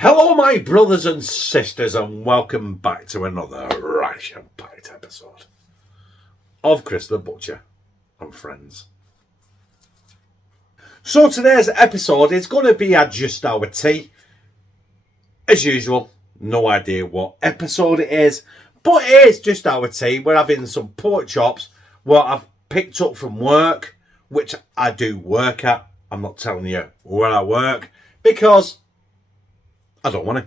Hello, my brothers and sisters, and welcome back to another ration-packed episode of Chris the Butcher and Friends. So today's episode is going to be just our tea. As usual, no idea what episode it is, but it is just our tea. We're having some pork chops, what I've picked up from work, which I do work at. I'm not telling you where I work, because I don't want to.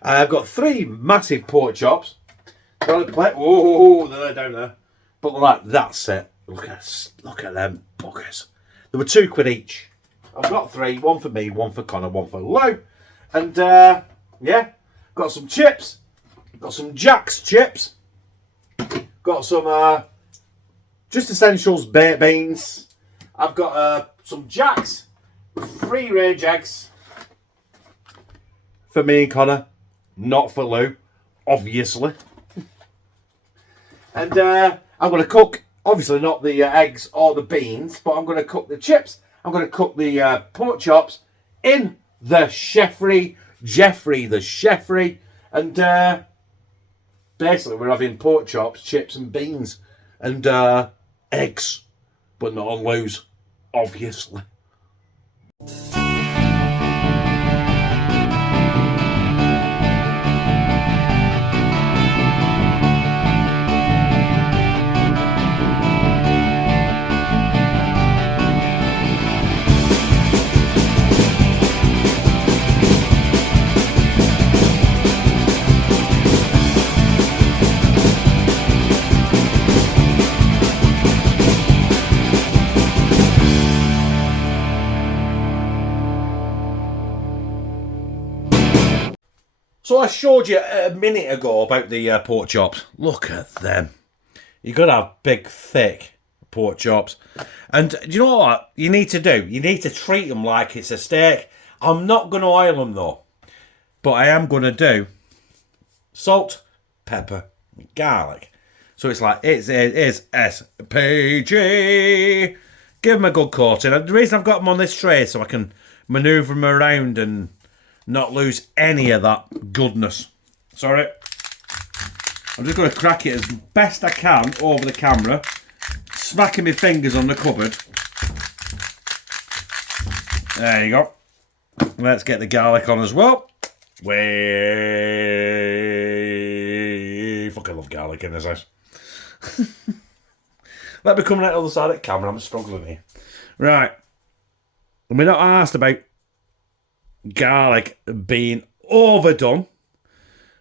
I've got 3 massive pork chops. Oh, they're down there. But like, that's it. Look at them buggers. There were £2 each. I've got 3. One for me, one for Connor, one for Lou. And yeah, got some chips. Got some Jack's chips. Got some Just Essentials baked beans. I've got some Jack's free range eggs. For me and Connor, not for Lou, obviously. And I'm going to cook, obviously not the eggs or the beans, but I'm going to cook the chips. I'm going to cook the pork chops in the Jeffrey the Chefry. And basically we're having pork chops, chips and beans and eggs, but not on Lou's, obviously. So I showed you a minute ago about the pork chops. Look at them. You've got to have big, thick pork chops. And do you know what you need to do? You need to treat them like it's a steak. I'm not going to oil them though. But I am going to do salt, pepper, garlic. So it's like, it is SPG. Give them a good coating. And the reason I've got them on this tray so I can manoeuvre them around and not lose any of that goodness. Sorry. I'm just going to crack it as best I can over the camera. Smacking my fingers on the cupboard. There you go. Let's get the garlic on as well. We fucking love garlic in this house. Let me come right on the other side of the camera. I'm struggling here. Right. And we're not asked about garlic being overdone,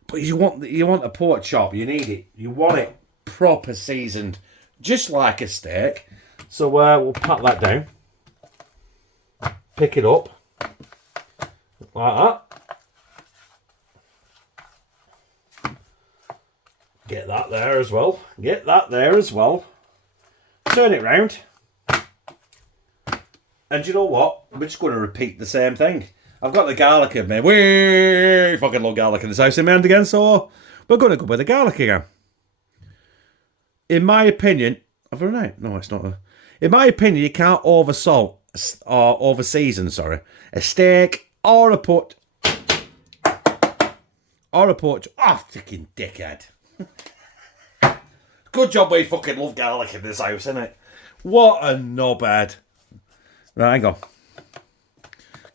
but you want a pork chop. You need it. You want it proper seasoned, just like a steak. So we'll pat that down, pick it up like that, get that there as well. Get that there as well. Turn it round, and you know what? We're just going to repeat the same thing. I've got the garlic in me. We fucking love garlic in this house in my hand again, so we're going to go with the garlic again. In my opinion, have I run out? No, it's not. In my opinion, you can't over salt or over season, sorry, a steak or a pork. Oh, fucking dickhead. Good job we fucking love garlic in this house, innit? What a knobhead. Right, hang on.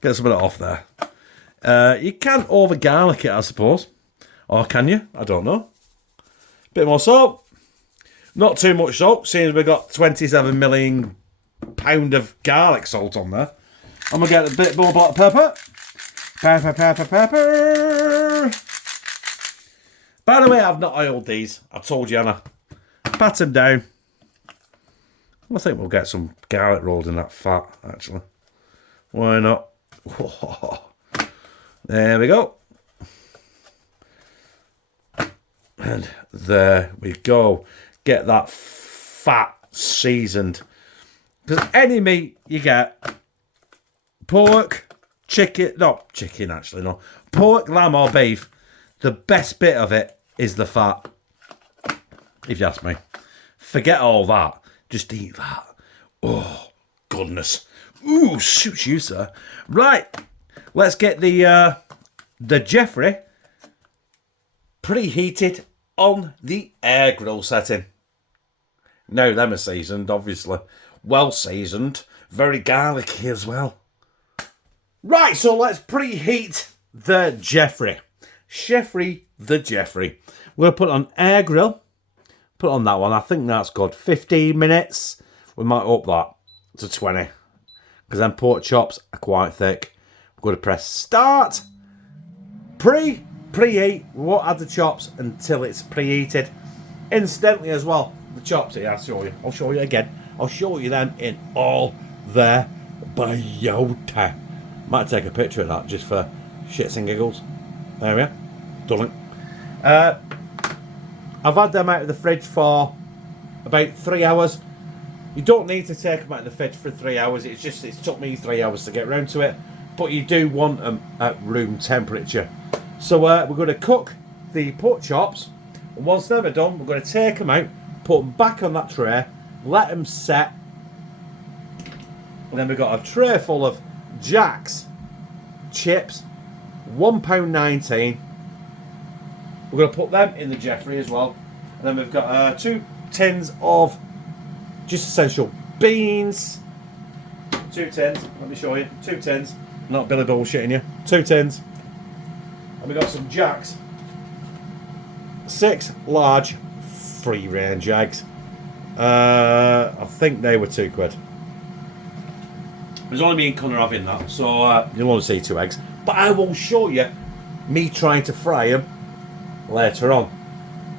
Get some of that off there. You can over garlic it, I suppose. Or can you? I don't know. Bit more salt. Not too much salt, seeing as we've got 27 million pound of garlic salt on there. I'm going to get a bit more black pepper. Pepper. By the way, I've not oiled these. I told you, Anna. Pat them down. I think we'll get some garlic rolled in that fat, actually. Why not? Whoa. There we go. And there we go. Get that fat seasoned. Because any meat you get, pork, chicken, not chicken actually, no. Pork, lamb or beef, the best bit of it is the fat. If you ask me. Forget all that. Just eat that. Oh, goodness. Ooh, suits you, sir. Right. let's get the Jeffrey preheated on the air grill setting. Now, them are seasoned, obviously. Well seasoned. Very garlicky as well. Right, so let's preheat the Jeffrey. The Jeffrey. We're going to put it on air grill. Put on that one. I think that's good. 15 minutes. We might up that to 20. Because them pork chops are quite thick. We're going to press start. Preheat. We won't add the chops until it's preheated. Incidentally as well, the chops here, I'll show you. I'll show you again. I'll show you them in all their beauty. Might take a picture of that just for shits and giggles. There we are. Done it. I've had them out of the fridge for about 3 hours. You don't need to take them out of the fridge for 3 hours. It's took me 3 hours to get round to it. But you do want them at room temperature. So we're going to cook the pork chops. And once they're done, we're going to take them out, put them back on that tray, let them set. And then we've got a tray full of Jack's chips, £1.19. We're going to put them in the Jeffrey as well. And then we've got 2 tins of just essential beans. 2 tins. Let me show you. 2 tins. Not Billy bullshitting you. 2 tins. And we've got some Jack's. 6 large free range eggs. I think they were £2. There's only me and Connor having that, so you'll only see 2 eggs. But I will show you me trying to fry them later on.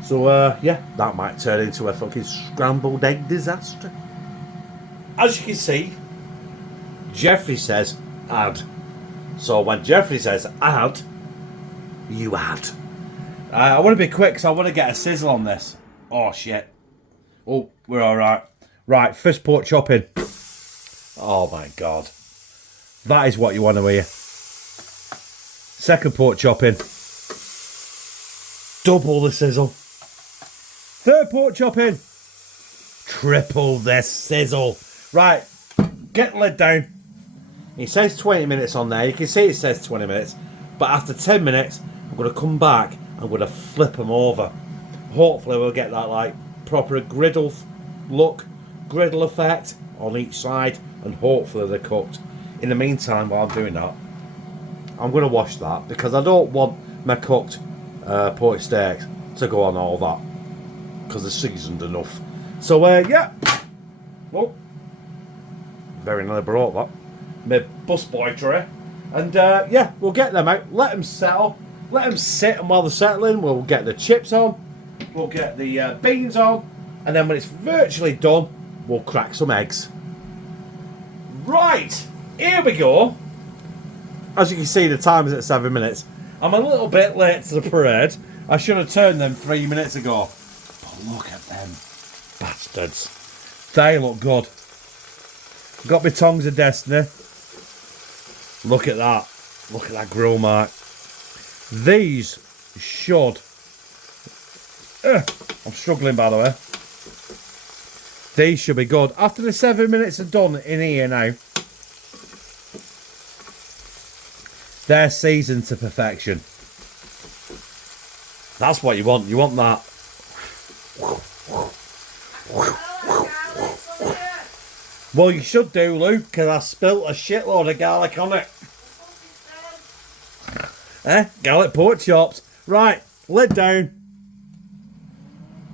So yeah, that might turn into a fucking scrambled egg disaster. As you can see, Jeffrey says add. So when Jeffrey says add, you add. I want to be quick because I want to get a sizzle on this. Oh shit. Oh, we're alright. Right, first pork chop in. Oh my god. That is what you want to hear. Second pork chop in. Double the sizzle. Third pork chop in. Triple the sizzle. Right, get the lid down. It says 20 minutes on there. You can see it says 20 minutes. But after 10 minutes, I'm going to come back. I'm going to flip them over. Hopefully we'll get that like proper griddle look, griddle effect on each side, and hopefully they're cooked. In the meantime, while I'm doing that, I'm going to wash that because I don't want my cooked pork steaks to go on all that because they're seasoned enough. So yeah. Oh, very nearly brought that. My bus boy tray. And yeah, we'll get them out, let them settle, let them sit, and while they're settling, we'll get the chips on, we'll get the beans on, and then when it's virtually done, we'll crack some eggs. Right, here we go. As you can see, the time is at 7 minutes. I'm a little bit late to the parade. I should have turned them 3 minutes ago. But look at them bastards. They look good. Got my tongs of destiny. Look at that. Look at that grill mark. These should... I'm struggling, by the way. These should be good. After the 7 minutes are done in here now, they're seasoned to perfection. That's what you want. You want that. Well, you should do, Luke, because I spilt a shitload of garlic on it. Garlic pork chops. Right, lid down.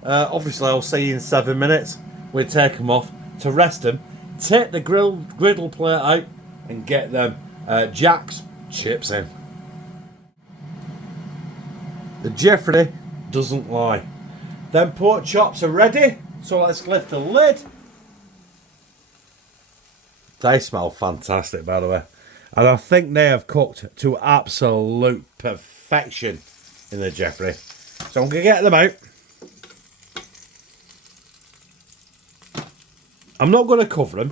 Obviously, I'll see you in 7 minutes. We'll take them off to rest them. Take the griddle plate out and get them Jack's chips in. The Jeffrey doesn't lie. Them pork chops are ready, so let's lift the lid. They smell fantastic, by the way. And I think they have cooked to absolute perfection in the Jeffrey. So I'm going to get them out. I'm not going to cover them.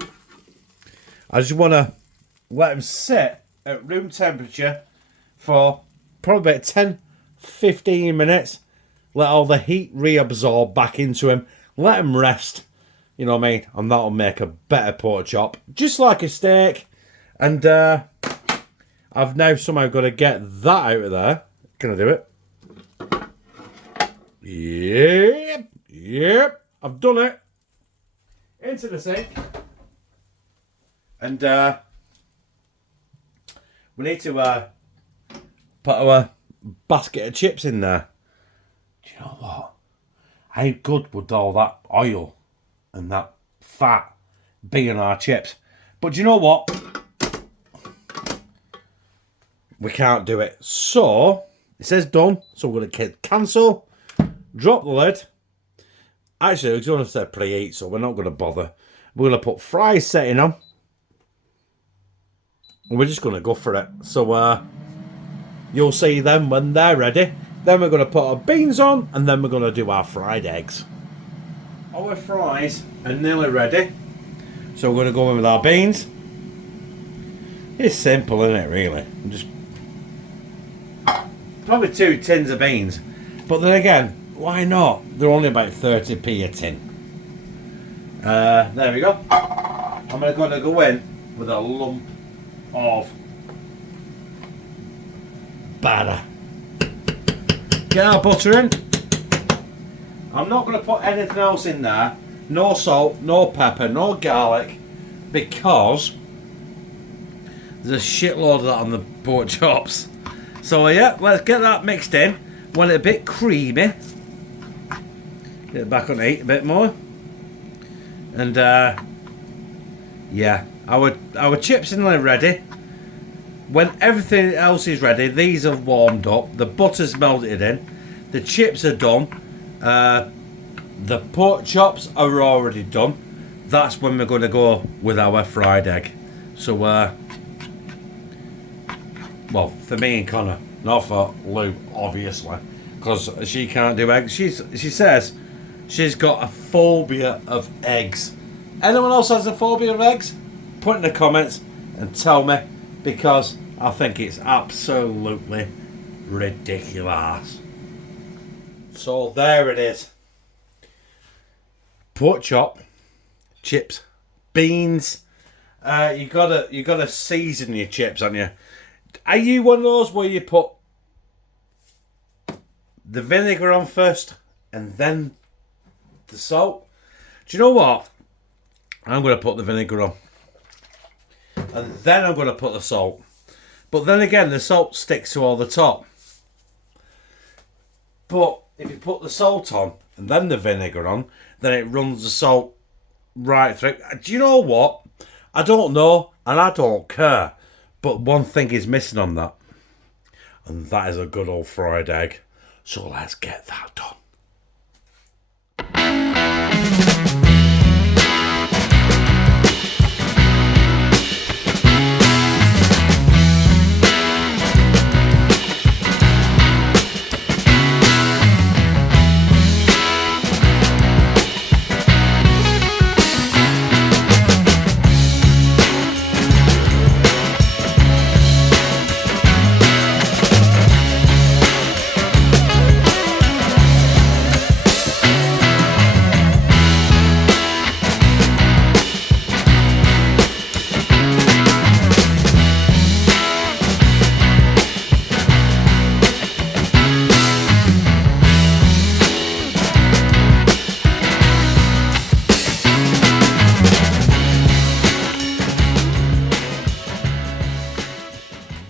I just want to let them sit at room temperature for probably about 10-15 minutes. Let all the heat reabsorb back into them. Let them rest. You know what I mean? And that'll make a better pork chop. Just like a steak. And I I've now somehow got to get that out of there. Can I do it? Yep. Yep. I've done it. Into the sink. And we need to put our basket of chips in there. Do you know what? How good would all that oil and that fat be in our chips? But do you know what? We can't do it. So, it says done. So we're going to cancel. Drop the lid. Actually, it's going to say preheat, so we're not going to bother. We're going to put fry setting on. And we're just going to go for it. So, you'll see them when they're ready. Then we're going to put our beans on, and then we're going to do our fried eggs. Our fries are nearly ready. So we're going to go in with our beans. It's simple, isn't it, really? Just probably 2 tins of beans. But then again, why not? They're only about 30p a tin. There we go. I'm going to go in with a lump of batter. Get our butter in. I'm not going to put anything else in there. No salt, no pepper, no garlic, because there's a shitload of that on the pork chops. So yeah, let's get that mixed in. Want it a bit creamy. Get it back on heat a bit more. And yeah, our chips are nearly ready. When everything else is ready, these have warmed up. The butter's melted in. The chips are done. The pork chops are already done. That's when we're going to go with our fried egg. So, well, for me and Connor, not for Lou, obviously, because she can't do eggs. She says she's got a phobia of eggs. Anyone else has a phobia of eggs? Put in the comments and tell me, because I think it's absolutely ridiculous. So there it is. Pork chop, chips, beans. You gotta season your chips, haven't you? Are you one of those where you put the vinegar on first and then the salt? Do you know what? I'm gonna put the vinegar on, and then I'm gonna put the salt. But then again, the salt sticks to all the top. But if you put the salt on and then the vinegar on, then it runs the salt right through. Do you know what? I don't know, and I don't care. But one thing is missing on that, and that is a good old fried egg. So let's get that done.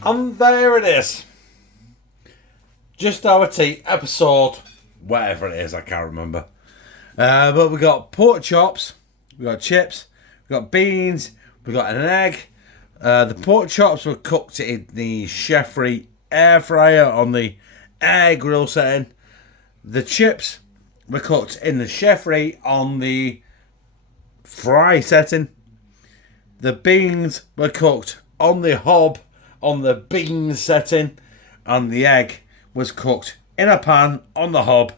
And there it is. Just our tea episode, whatever it is, I can't remember. But we got pork chops, we got chips, we got beans, we got an egg. The pork chops were cooked in the chef-free air fryer on the air grill setting. The chips were cooked in the chef-free on the fry setting. The beans were cooked on the hob on the bean setting, and the egg was cooked in a pan on the hob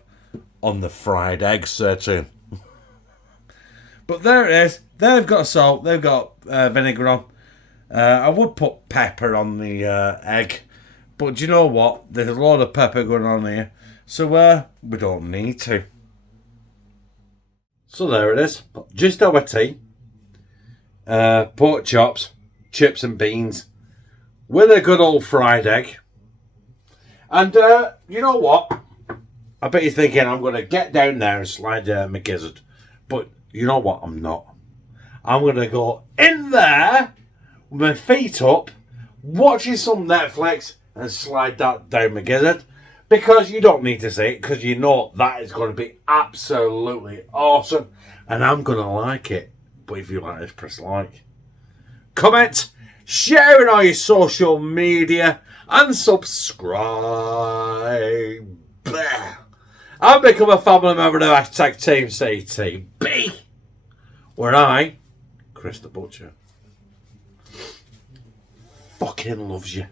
on the fried egg setting. But there it is. They've got salt, they've got vinegar on. I would put pepper on the egg, but do you know what? There's a lot of pepper going on here, so we don't need to. So there it is. Just our tea, pork chops, chips and beans. with a good old fried egg. And you know what? I bet you're thinking I'm going to get down there and slide my gizzard. But you know what? I'm not. I'm going to go in there with my feet up, watching some Netflix and slide that down my gizzard. Because you don't need to see it, because you know that is going to be absolutely awesome. And I'm going to like it. But if you like this, press like. Comment, share it on your social media, and subscribe. And become a family member of the hashtag Team CTB. Where I, Chris the Butcher, fucking loves you.